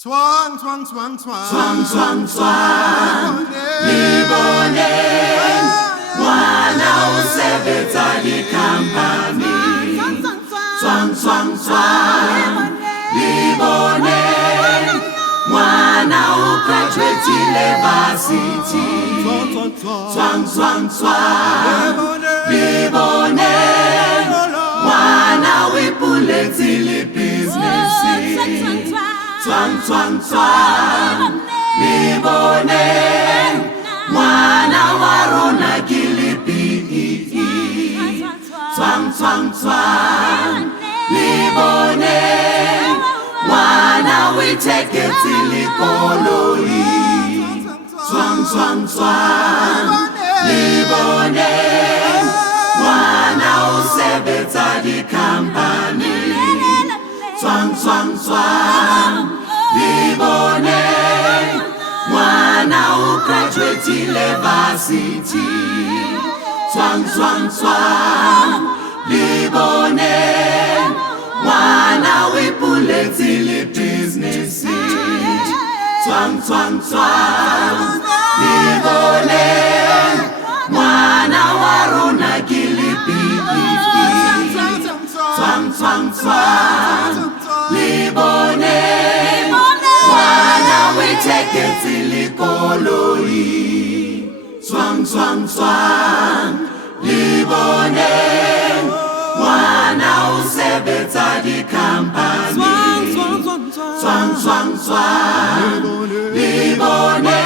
Swang, swang, swang, swang. Swang, swang, swang. Libone. Mwana usebenza likhampani. Swang, swang, swang. Libone. Mwana ugraduatile varsity. Swang, swang, swang. Libone. Mwana wipulezile business. Swang, swang, swang. Libone. Mwana waruna gilipi. Swang, swang, swang. Libone. Mwana witeketili koloi. Swang, swang, swang. Libone. Mwana usebenza likhampani. Swang, swang, swang. Libone. Mwana ugraduatile varsity. Swang, swang, swang. Libone. Mwana wipulezile business. Swang, swang, swang. Libone. Mwana waruna gilipi. Swang, swang, swang. Libone. Mwana witeketili koloi. Swang, swang, swang. Libone. Mwana usebenza likhampani. Swang, swang, swang. Libone.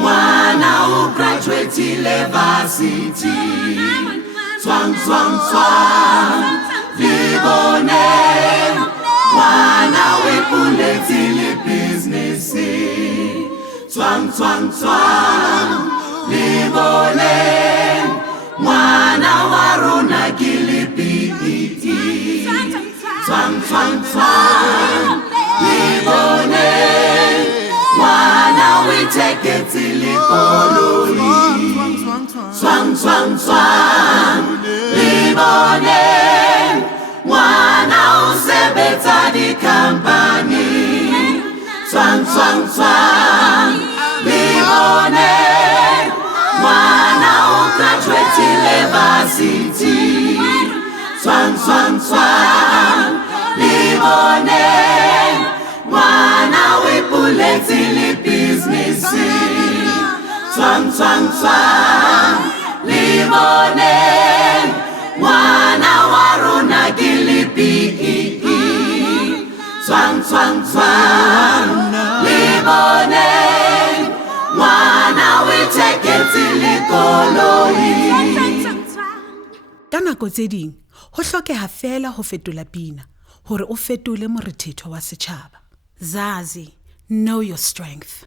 Mwana ugraduatile varsity. Swang, swang, swang. Libone. Mwana wipulezile business. Swang, swang, swang. Libone. Mwana waruna gilipi. Swang, swang, swang. Libone. Mwana witeketili koloi. Swang, swang, swang. Libone. Mwana usebenza likhampani. Swang, swang, swang. Libone. Mwana ugraduatile varsity. Swang, swang, swang. Libone. Mwana wipulezile business. Swang, swang, swang. Libone. Mwana waruna gilipi. Swang, swang, swang. Libone. Mwana witeketili koloi. Ka nako tse ding ho hlokeha fela ho fetola pina hore o fetole morethetho wa setjhaba. Zazi, know your strength.